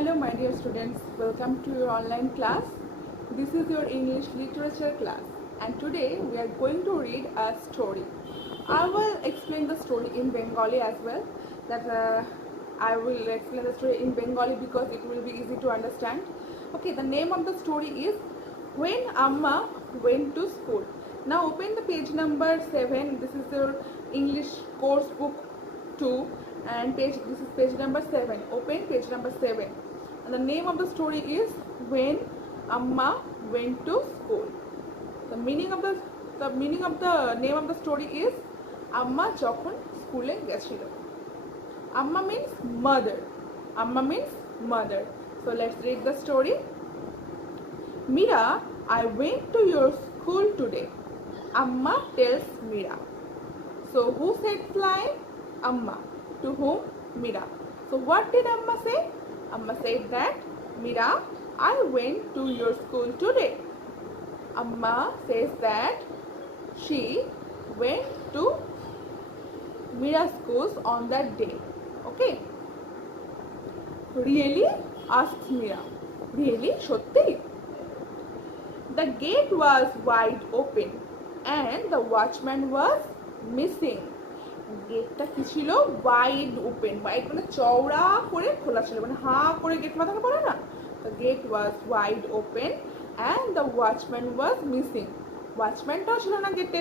Hello my dear students, welcome to your online class. This is your English literature class and today we are going to read a story. I will explain the story in Bengali as well. I will explain the story in Bengali because it will be easy to understand. Okay, the name of the story is When Amma Went to School. Now open the page number 7. This is your English course book 2 and this is page number 7. Open page number 7 and the name of the story is When Amma Went to School. The meaning of the name of the story is Amma যখন স্কুলে গেছিল. Amma means mother. Amma means mother. So let's read the story. Mira, I went to your school today. Amma tells Mira. So who said fly? Amma. To whom? Mira. So what did Amma say? Amma said that, Mira, I went to your school today. Amma says that she went to Mira's school on that day. Okay. Really? Asks Mira. Really? Shotti? The gate was wide open and the watchman was missing. গেটটা কি ছিল? Wide open. Wide মানে চওড়া করে খোলা ছিল, মানে হা করে গেট মাথাকে পড়ে না. The gate was wide open and the watchman was missing. ওয়াচম্যানটাও ছিল না গেটে.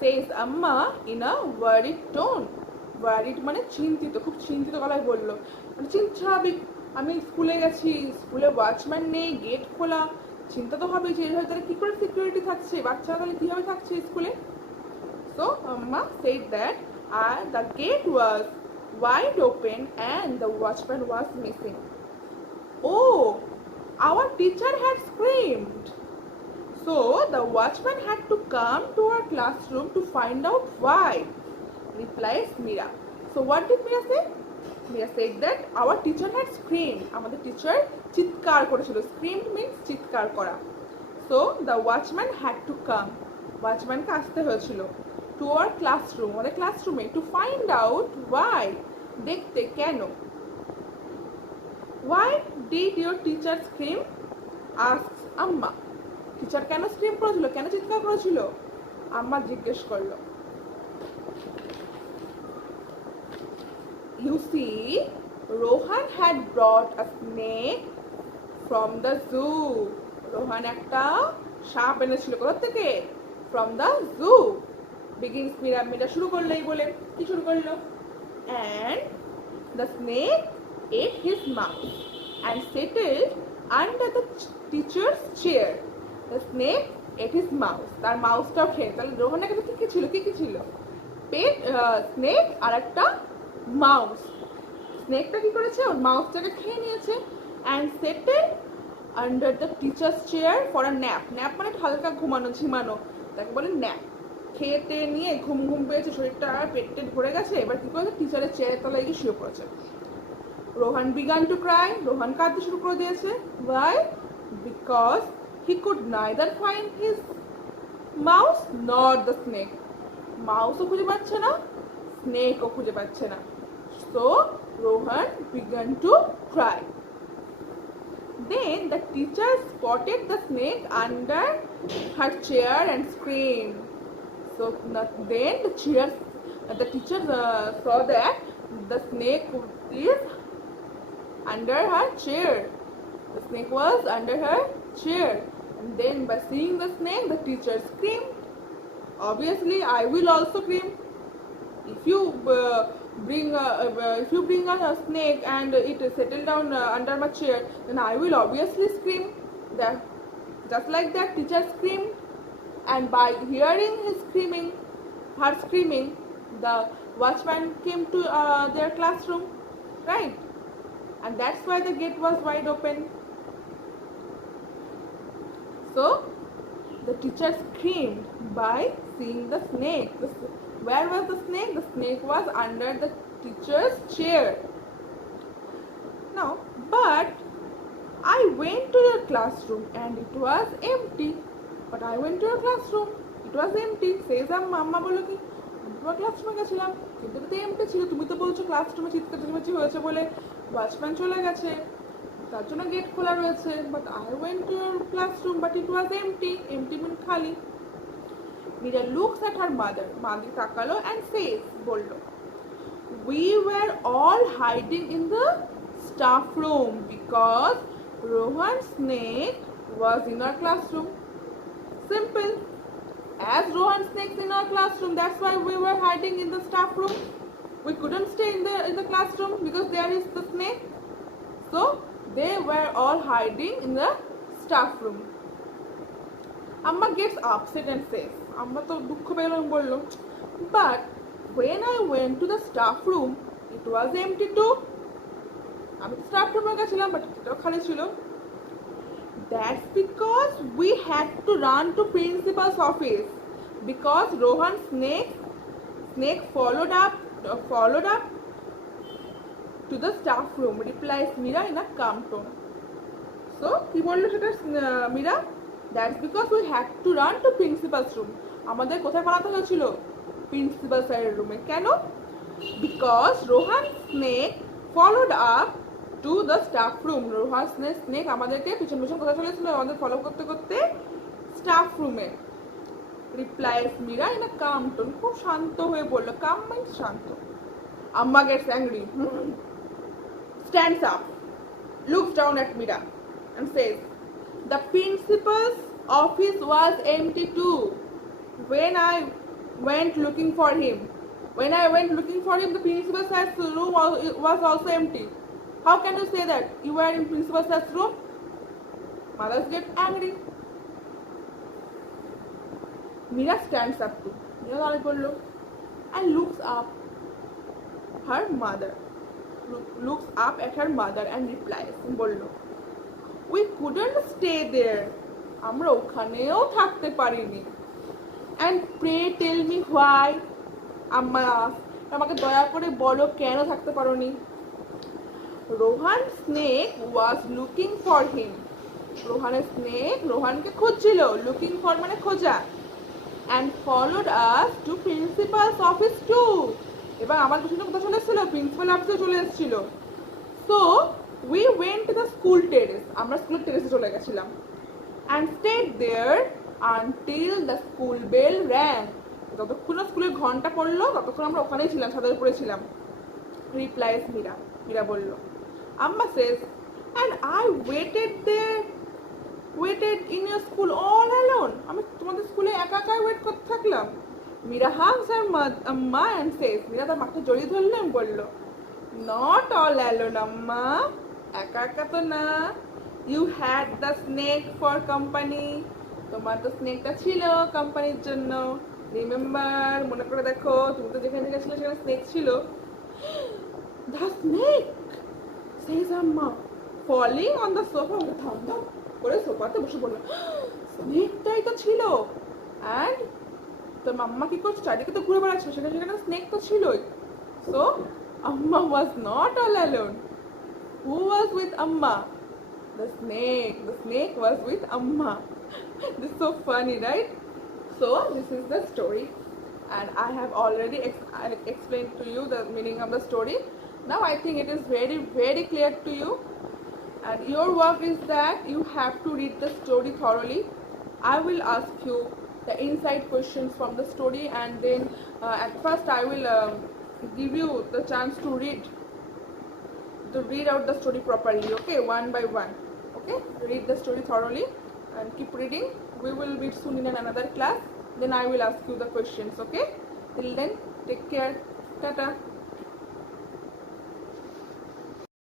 Says Amma in a worried tone. Worried মানে চিন্তিত, খুব চিন্তিত গলায় বললো. মানে স্বাভাবিক, আমি স্কুলে গেছি, স্কুলে ওয়াচম্যান নেই, গেট খোলা, চিন্তা তো হবে যে এর ভেতরে কি করে সিকিউরিটি থাকছে, বাচ্চারা তাহলে কিভাবে থাকছে স্কুলে. So Amma said that the gate was wide open and the watchman was missing. Oh, our teacher had screamed. So the watchman had to come to our classroom to find out why, replies Mira. So what did Mira say? Mira said that our teacher had screamed. Amader teacher চিৎকার করেছিল. Screamed means চিৎকার করা. So the watchman had to come. Watchman কে আসতে হয়েছিল. To our classroom, আমাদের ক্লাসরুমে, to find out why, দেখতে কেন. Why did your teacher scream? asks Amma. Teacher কেন স্ক্রিম করেছিল, কেন চিৎকার করেছিল? আম্মা জিজ্ঞেস করলো. You see, Rohan had brought a snake from the zoo. Rohan একটা সাপ এনেছিল কোথা থেকে? From the zoo. Begins Mira শুরু করলো এই বলে. কি শুরু করলো? And the snake ate his mouse and settled under the teacher's chair. The snake ate his mouse. তার মাউসটাও খেয়ে. তাহলে রোহানের কাছে কি কি ছিল? পেট, স্নেক আর একটা মাউস. স্নেকটা কি করেছে? ওর মাউসটাকে খেয়ে নিয়েছে. And settled under the teacher's chair for a nap. Nap মানে হালকা ঘুমানো, ঝিমানো, তাকে বলে nap. খেতে নিয়ে ঘুম পেয়েছে, শরীরটা পেটে ভরে গেছে, এবার কি করেছে? টিচারের চেয়ারের তলায় গিয়ে শুয়ে পড়েছে. Rohan began to cry. Rohan কাঁদতে শুরু করে দিয়েছে. Why? Because he could neither find his mouse nor the snake. মাউসও খুঁজে পাচ্ছে না, স্নেকও খুঁজে পাচ্ছে না. So Rohan began to cry. Then the teacher spotted the snake under her chair and screamed. So then the teacher saw that the snake is under her chair. The snake was under her chair. And then by seeing the snake, the teacher screamed. Obviously, I will also scream. If you bring a snake and it settle down under my chair, then I will obviously scream. Just like that, teacher screamed. And by hearing her screaming, the watchman came to their classroom, right? And that's why the gate was wide open. So the teacher screamed by seeing the snake. Where was the snake? The snake was under the teacher's chair. Now, but I went to your classroom and it was empty. But I went to your classroom. It was empty. Says Amma বলল কি? তোমার ক্লাসরুমে গেছিলাম, কিন্তু তো MT ছিল. তুমি তো বলছো ক্লাসরুমে চিৎকার চেঁচামেচি হয়েছে বলে ওয়াচম্যান চলে গেছে. তার জন্য গেট খোলা রয়েছে। But I went to your classroom but it was empty. Empty mean খালি। Meera looks at her mother, মা দিকে তাকালো অ্যান্ড সেজ, বলল, we were all hiding in the staff room because Rohan Snake was in our classroom. Simple. As Rohan Snake's in our classroom, that's why we were hiding in the staff room. We couldn't stay in the classroom because there is the snake. So they were all hiding in the staff room. Amma gets upset and says, Amma to dukho pelo bollo, but when I went to the staff room, it was empty too. আমি staff রুমে গেছিলাম but এটাও খালি ছিল। That's because we had to run to principal's office because Rohan Snake followed up to the staff room, replies Mira in a calm tone. So কি বললো সেটা Meera? That's because we had to run to principal's room. আমাদের কোথায় পালাতে হয়েছিল? Principal স্যারের রুমে। কেন? Because Rohan Snake followed up to the staff room. Rohan Snake আমাদেরকে পিছন পিছন কোথায় চলেছিল? আমাদের ফলো করতে করতে স্টাফ রুমে। Replies Mira in a calm tone. খুব শান্ত হয়ে বলল। Calm means Shanto. Amma gets angry. Stands up, looks down at Mira and says, the principal's office was empty too. When I went looking for him, the principal sir's room was also empty. How can you say that? You were in principal sir's room? Mothers get angry. Mira stands up too. And looks up at her mother and replies, বলল, we couldn't stay there. আমরা ওখানেও থাকতে পারিনি। And pray tell me why. আম্মা আমাকে দয়া করে বলো কেন থাকতে পারোনি? Rohan Snake was looking for him. রোহানকে খুঁজছিল। Looking for মানে খোঁজা। And followed us to principal's office too. এবার আমার পিছনে কোথায় চলে এসেছিল? প্রিন্সিপাল অফিসে চলে এসেছিল। So we went to the school terrace. আমরা স্কুলের টেরেসে চলে গেছিলাম। And stayed there until the school bell rang. যতক্ষণ স্কুলের ঘন্টা পড়লো ততক্ষণ আমরা ওখানেই ছিলাম, ছাদের উপরে ছিলাম। Replies মীরা বলল। Amma says, and I waited in your school all alone. আমি তোমাদের স্কুলে একা একা ওয়েট করতে থাকলাম। Mira hugs her Amma and says, Meera তার মাকে জড়িয়ে ধরলেন, বলল, not all alone Amma. একা একা তো না। You had the snake for company. তোমার তো স্নেকটা ছিল কোম্পানির জন্য। রিমেম্বার, মনে করে দেখো, তুমি তো যেখানে গেছিলে সেখানে স্নেক ছিল। The snake, says Amma, falling on the sofa. থাম করে সোফাতে বসে বলল, স্নেকটাই তো ছিল। And তোর মাম্মা কি করছে? চারিদিকে তো ঘুরে বেড়াচ্ছে, সেখানে স্নেক তো ছিলই। So Amma was not all alone. Who was with Amma? The snake was with Amma. This is so funny, right? So this is the story, and I have already explained to you the meaning of the story. Now I think it is very, very clear to you, and your work is that you have to read the story thoroughly. I will ask you the inside questions from the story, and then at first I will give you the chance to read out the story properly, okay, one by one. Okay, read the story thoroughly and keep reading. We will meet soon in another class, then I will ask you the questions. Okay, till then, take care. Tata.